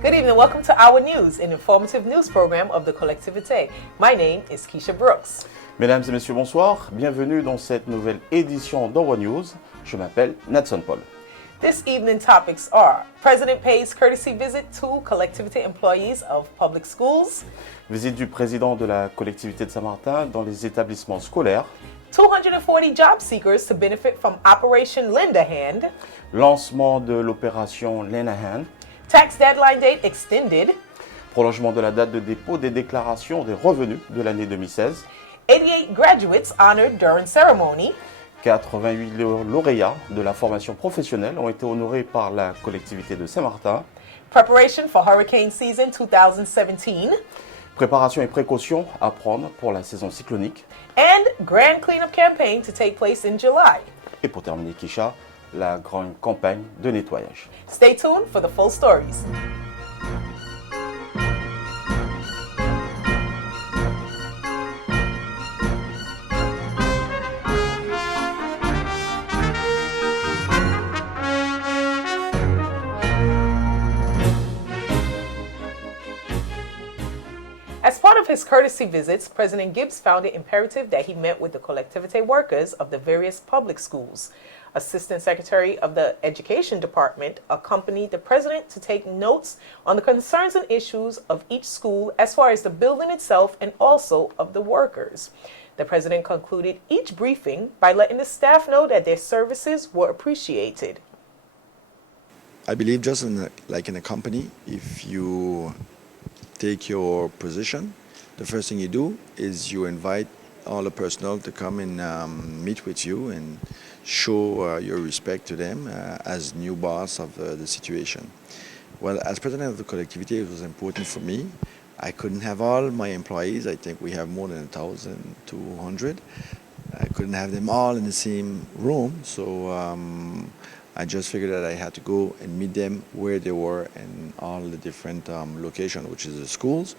Good evening. Welcome to Our News, an informative news program of the Collectivité. My name is Keisha Brooks. Mesdames et messieurs, bonsoir. Bienvenue dans cette nouvelle édition d'Our News. Je m'appelle Natson Paul. This evening topics are: President pays courtesy visit to Collectivité employees of public schools. Visite du président de la collectivité de Saint-Martin dans les établissements scolaires. 240 job seekers to benefit from Operation Lend a Hand. Lancement de l'opération Lend a Hand. Tax deadline date extended. Prolongement de la date de dépôt des déclarations des revenus de l'année 2016. 88 graduates honored during ceremony. 88 lauréats de la formation professionnelle ont été honorés par la collectivité de Saint-Martin. Preparation for hurricane season 2017. Préparation et précautions à prendre pour la saison cyclonique. And grand cleanup campaign to take place in July. Et pour terminer, Kisha, la grande campagne de nettoyage. Stay tuned for the full stories. As part of his courtesy visits, President Gibbs found it imperative that he met with the collectivité workers of the various public schools. Assistant Secretary of the Education Department accompanied the president to take notes on the concerns and issues of each school as far as the building itself and also of the workers. The president concluded each briefing by letting the staff know that their services were appreciated. I believe just like in a company, if you take your position, the first thing you do is you invite all the personnel to come and meet with you and show your respect to them as new boss of the situation. Well, as president of the collectivity, it was important for me. I couldn't have all my employees. I think we have more than 1,200. I couldn't have them all in the same room, so I just figured that I had to go and meet them where they were in all the different locations, which is the schools,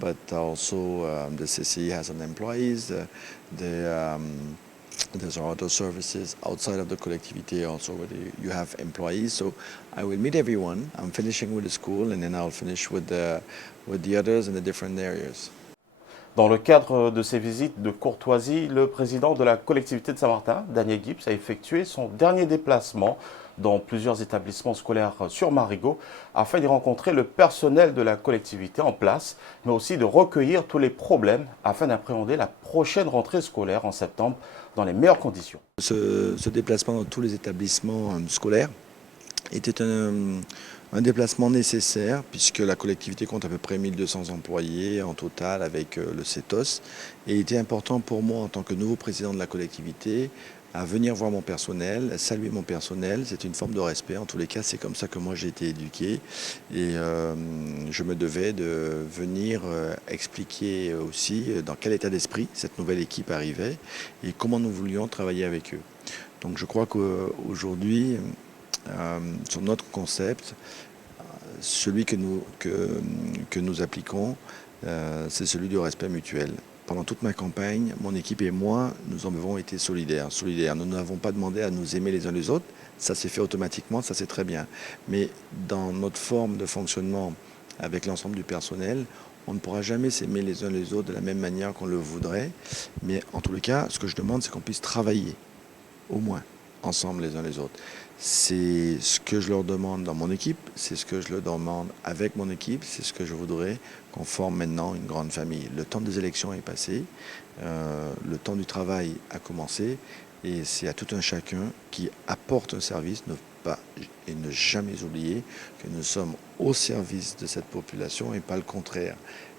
but also the CCE has some employees. There's other services outside of the collectivity also where you have employees. So I will meet everyone. I'm finishing with the school and then I'll finish with the others in the different areas. Dans le cadre de ces visites de courtoisie, le président de la collectivité de Saint-Martin, Daniel Gibbs, a effectué son dernier déplacement dans plusieurs établissements scolaires sur Marigot afin d'y rencontrer le personnel de la collectivité en place, mais aussi de recueillir tous les problèmes afin d'appréhender la prochaine rentrée scolaire en septembre dans les meilleures conditions. Ce déplacement dans tous les établissements scolaires était un déplacement nécessaire puisque la collectivité compte à peu près 1200 employés en total avec le CETOS et il était important pour moi en tant que nouveau président de la collectivité à venir voir mon personnel, à saluer mon personnel. C'est une forme de respect, en tous les cas c'est comme ça que moi j'ai été éduqué et je me devais de venir expliquer aussi dans quel état d'esprit cette nouvelle équipe arrivait et comment nous voulions travailler avec eux. Donc je crois qu'aujourd'hui, sur notre concept, celui que nous appliquons, c'est celui du respect mutuel. Pendant toute ma campagne, mon équipe et moi, nous avons été solidaires. Nous n'avons pas demandé à nous aimer les uns les autres, ça s'est fait automatiquement, ça c'est très bien. Mais dans notre forme de fonctionnement avec l'ensemble du personnel, on ne pourra jamais s'aimer les uns les autres de la même manière qu'on le voudrait. Mais en tous les cas, ce que je demande, c'est qu'on puisse travailler, au moins, ensemble les uns les autres. C'est ce que je leur demande dans mon équipe, c'est ce que je leur demande avec mon équipe, c'est ce que je voudrais qu'on forme maintenant une grande famille. Le temps des élections est passé, le temps du travail a commencé et c'est à tout un chacun qui apporte un service, ne jamais oublier que nous sommes au service de cette population et pas le contraire.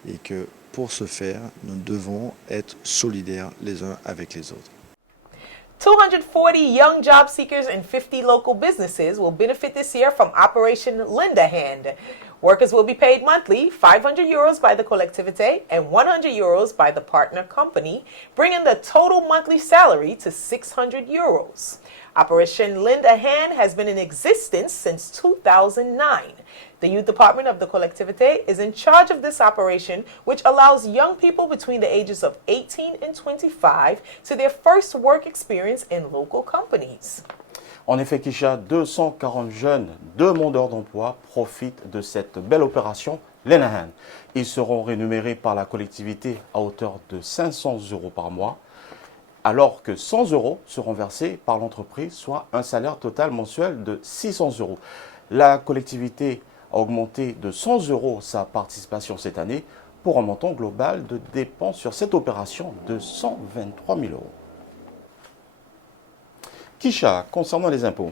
Et que pour ce faire, nous devons être solidaires les uns avec les autres. 240 young job seekers and 50 local businesses will benefit this year from Operation Lend a Hand. Workers will be paid monthly, 500 euros by the collectivité and 100 euros by the partner company, bringing the total monthly salary to 600 euros. Operation Lend a Hand has been in existence since 2009. The youth department of the collectivité is in charge of this operation, which allows young people between the ages of 18 and 25 to their first work experience in local companies. En effet, Kisha, 240 jeunes demandeurs d'emploi profitent de cette belle opération Lenahan. Ils seront rémunérés par la collectivité à hauteur de 500 € par mois, alors que 100 € seront versés par l'entreprise, soit un salaire total mensuel de 600 €. La collectivité a augmenté de 100 € sa participation cette année pour un montant global de dépenses sur cette opération de 123 000 €. Kisha, concernant les impôts.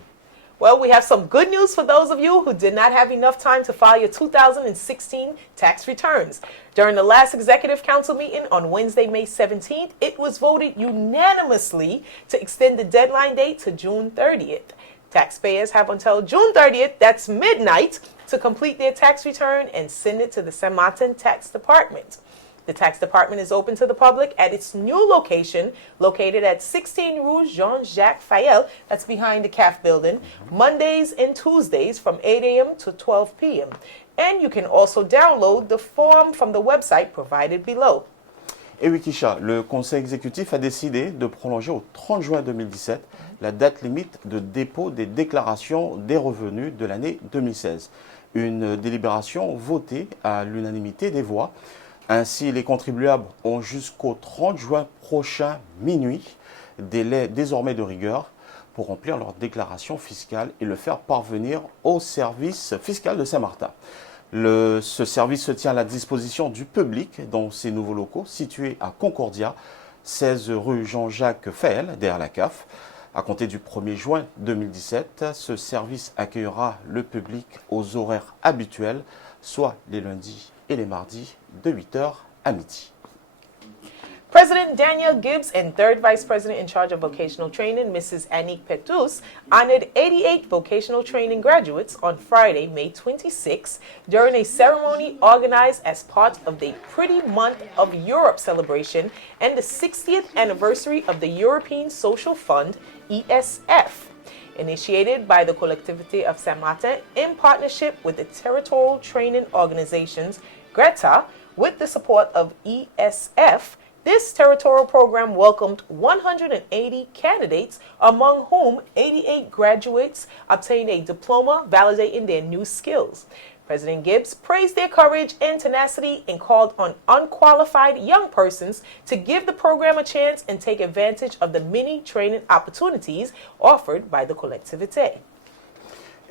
Well, we have some good news for those of you who did not have enough time to file your 2016 tax returns. During the last Executive Council meeting on Wednesday, May 17th, it was voted unanimously to extend the deadline date to June 30th. Taxpayers have until June 30th, that's midnight, to complete their tax return and send it to the Saint Martin Tax Department. The tax department is open to the public at its new location, located at 16 Rue Jean-Jacques Fayel, that's behind the CAF building, Mondays and Tuesdays from 8 a.m. to 12 p.m. And you can also download the form from the website provided below. Et oui, Kisha, le Conseil exécutif a décidé de prolonger au 30 juin 2017 la date limite de dépôt des déclarations des revenus de l'année 2016. Une délibération votée à l'unanimité des voix. Ainsi, les contribuables ont jusqu'au 30 juin prochain minuit, délai désormais de rigueur, pour remplir leur déclaration fiscale et le faire parvenir au service fiscal de Saint-Martin. Ce service se tient à la disposition du public dans ces nouveaux locaux situés à Concordia, 16 rue Jean-Jacques Fayel, derrière la CAF. À compter du 1er juin 2017, ce service accueillera le public aux horaires habituels, soit les lundis et les mardis de 8h à midi. President Daniel Gibbs and third Vice President in charge of vocational training, Mrs. Annick Petrus, honored 88 vocational training graduates on Friday, May 26, during a ceremony organized as part of the Pretty Month of Europe celebration and the 60th anniversary of the European Social Fund, ESF. Initiated by the Collectivité of Saint-Martin in partnership with the territorial training organizations, GRETA, with the support of ESF, this territorial program welcomed 180 candidates, among whom 88 graduates obtained a diploma validating their new skills. President Gibbs praised their courage and tenacity and called on unqualified young persons to give the program a chance and take advantage of the many training opportunities offered by the collectivité.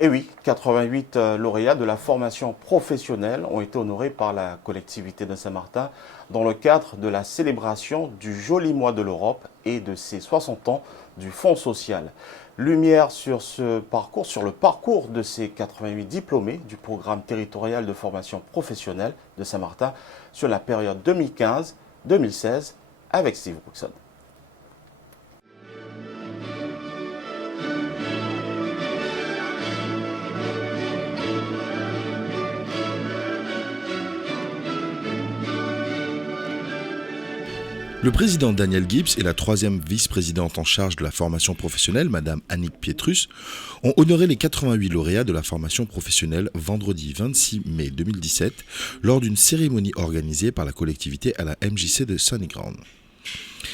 Et oui, 88 lauréats de la formation professionnelle ont été honorés par la collectivité de Saint-Martin dans le cadre de la célébration du Joli Mois de l'Europe et de ses 60 ans du Fonds social. Lumière sur le parcours de ces 88 diplômés du programme territorial de formation professionnelle de Saint-Martin sur la période 2015-2016 avec Steve Brookson. Le président Daniel Gibbs et la troisième vice-présidente en charge de la formation professionnelle, Madame Annick Pietrus, ont honoré les 88 lauréats de la formation professionnelle vendredi 26 mai 2017 lors d'une cérémonie organisée par la collectivité à la MJC de Sunny Ground.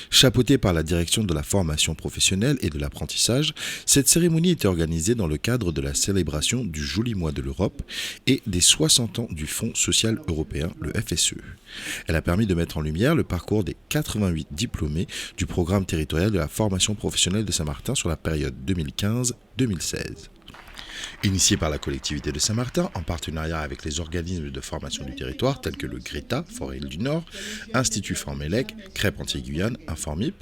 Chapeautée par la direction de la formation professionnelle et de l'apprentissage, cette cérémonie était organisée dans le cadre de la célébration du Joli Mois de l'Europe et des 60 ans du Fonds social européen, le FSE. Elle a permis de mettre en lumière le parcours des 88 diplômés du programme territorial de la formation professionnelle de Saint-Martin sur la période 2015-2016. Initiée par la collectivité de Saint-Martin en partenariat avec les organismes de formation du territoire tels que le GRETA, Forêt-Île du Nord, Institut Formélec, Crêpes Antilles-Guyane, Informip,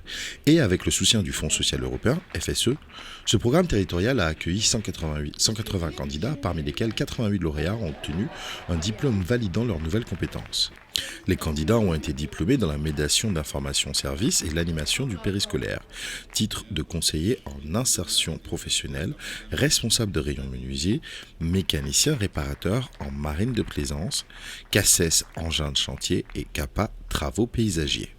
et avec le soutien du Fonds social européen, FSE, ce programme territorial a accueilli 180 candidats, parmi lesquels 88 lauréats ont obtenu un diplôme validant leurs nouvelles compétences. Les candidats ont été diplômés dans la médiation d'information service et l'animation du périscolaire, titre de conseiller en insertion professionnelle, responsable de rayon menuisier, mécanicien réparateur en marine de plaisance, CACES engin de chantier et CAPA travaux paysagers.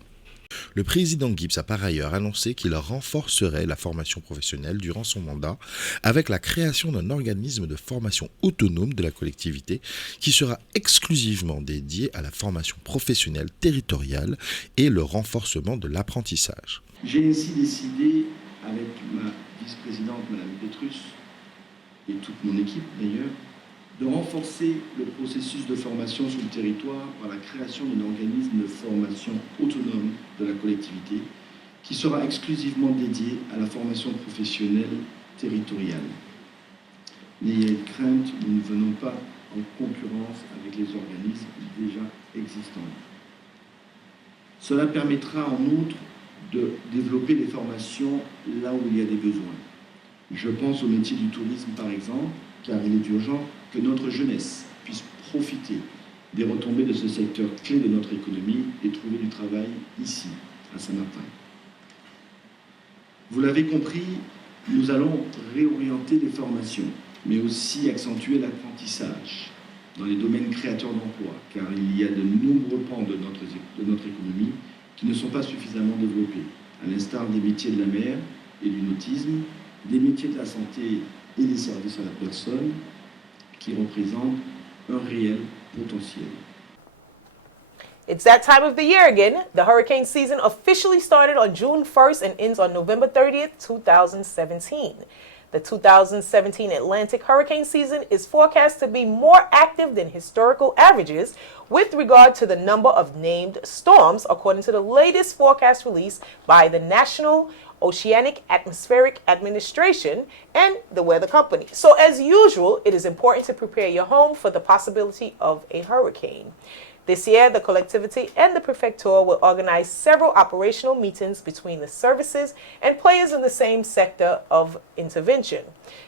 Le président Gibbs a par ailleurs annoncé qu'il renforcerait la formation professionnelle durant son mandat avec la création d'un organisme de formation autonome de la collectivité qui sera exclusivement dédié à la formation professionnelle territoriale et le renforcement de l'apprentissage. J'ai ainsi décidé avec ma vice-présidente, Madame Pétrus, et toute mon équipe d'ailleurs, de renforcer le processus de formation sur le territoire par la création d'un organisme de formation autonome de la collectivité qui sera exclusivement dédié à la formation professionnelle territoriale. N'ayez crainte, nous ne venons pas en concurrence avec les organismes déjà existants. Cela permettra en outre de développer des formations là où il y a des besoins. Je pense au métier du tourisme par exemple, car il est urgent que notre jeunesse puisse profiter des retombées de ce secteur clé de notre économie et trouver du travail ici, à Saint-Martin. Vous l'avez compris, nous allons réorienter les formations, mais aussi accentuer l'apprentissage dans les domaines créateurs d'emplois, car il y a de nombreux pans de notre économie qui ne sont pas suffisamment développés, à l'instar des métiers de la mer et du nautisme, des métiers de la santé et des services à la personne, qui représentent un réel potentiel. It's that time of the year again. The hurricane season officially started on June 1st and ends on November 30th, 2017. The 2017 Atlantic hurricane season is forecast to be more active than historical averages with regard to the number of named storms, according to the latest forecast released by the National Oceanic Atmospheric Administration and the Weather Company. So as usual, it is important to prepare your home for the possibility of a hurricane. This year, the collectivity and the prefecture will organize several operational meetings between the services and players in the same sector of intervention.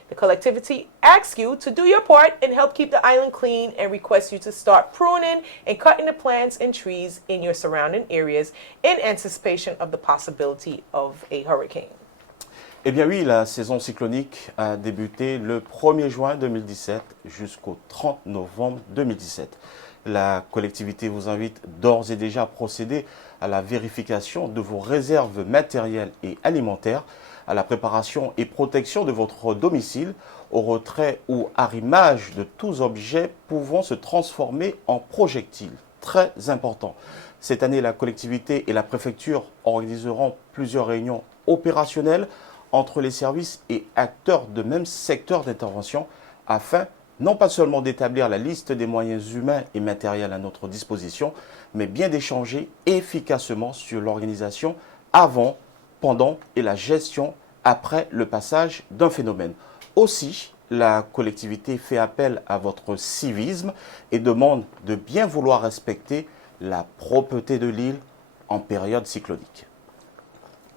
The collectivity asks you to do your part and help keep the island clean and requests you to start pruning and cutting the plants and trees in your surrounding areas in anticipation of the possibility of a hurricane. Eh bien oui, la saison cyclonique a débuté le 1er juin 2017 jusqu'au 30 novembre 2017. La collectivité vous invite d'ores et déjà à procéder à la vérification de vos réserves matérielles et alimentaires, à la préparation et protection de votre domicile, au retrait ou arrimage de tous objets pouvant se transformer en projectiles. Très important. Cette année, la collectivité et la préfecture organiseront plusieurs réunions opérationnelles entre les services et acteurs de même secteur d'intervention afin non pas seulement d'établir la liste des moyens humains et matériels à notre disposition, mais bien d'échanger efficacement sur l'organisation avant, pendant et la gestion après le passage d'un phénomène. Aussi, la collectivité fait appel à votre civisme et demande de bien vouloir respecter la propreté de l'île en période cyclonique.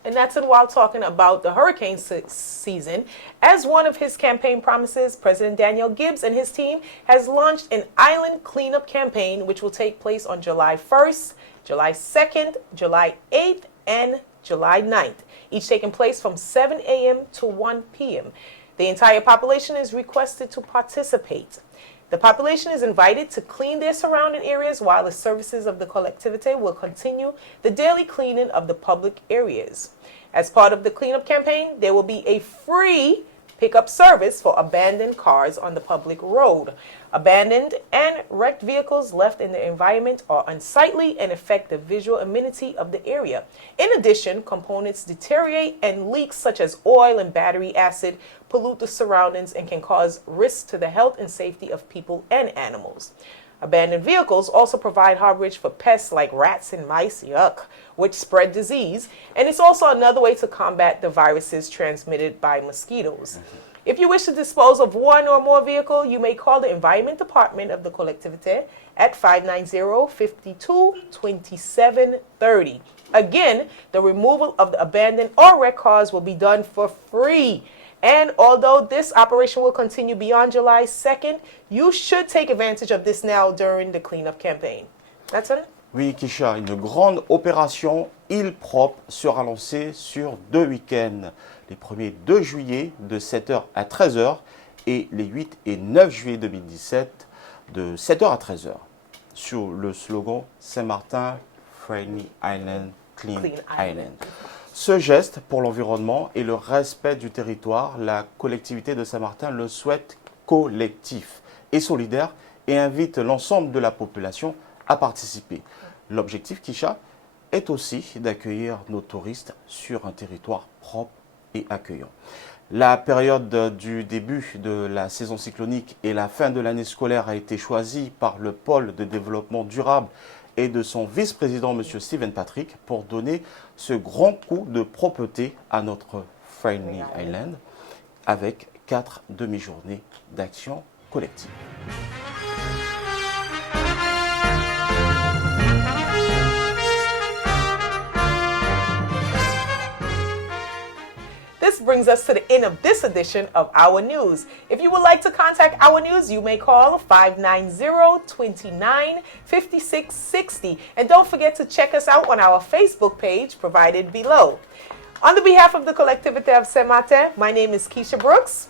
And that's it while talking about the hurricane season. As one of his campaign promises, President Daniel Gibbs and his team has launched an island cleanup campaign which will take place on July 1st, July 2nd, July 8th, and July 9th, each taking place from 7 a.m. to 1 p.m. The entire population is requested to participate. The population is invited to clean their surrounding areas while the services of the collectivity will continue the daily cleaning of the public areas. As part of the cleanup campaign, there will be a free pickup service for abandoned cars on the public road. Abandoned and wrecked vehicles left in the environment are unsightly and affect the visual amenity of the area. In addition, components deteriorate and leaks such as oil and battery acid pollute the surroundings and can cause risks to the health and safety of people and animals. Abandoned vehicles also provide harborage for pests like rats and mice, yuck, which spread disease, and it's also another way to combat the viruses transmitted by mosquitoes. If you wish to dispose of one or more vehicle, you may call the Environment Department of the Collectivité at 590-522730. Again, the removal of the abandoned or wrecked cars will be done for free. And although this operation will continue beyond July 2nd, you should take advantage of this now during the cleanup campaign. That's it? Oui, Kisha, une grande opération Île propre sera lancée sur 2 week-ends. Les premiers 2 juillet de 7h à 13h et les 8 et 9 juillet 2017 de 7h à 13h. Sur le slogan Saint-Martin, Friendly Island, Clean Island. Ce geste pour l'environnement et le respect du territoire, la collectivité de Saint-Martin le souhaite collectif et solidaire et invite l'ensemble de la population à participer. L'objectif, Kisha, est aussi d'accueillir nos touristes sur un territoire propre et accueillant. La période du début de la saison cyclonique et la fin de l'année scolaire a été choisie par le pôle de développement durable et de son vice-président, M. Steven Patrick, pour donner ce grand coup de propreté à notre Friendly Island avec 4 demi-journées d'action collective. This brings us to the end of this edition of Our News. If you would like to contact Our News, you may call 590-29-5660. And don't forget to check us out on our Facebook page provided below. On the behalf of the Collectivité of Saint-Martin, my name is Keisha Brooks.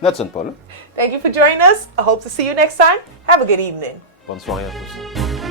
Nathan Paul, Thank you for joining us. I hope to see you next time. Have a good evening. bonne soirée à tous.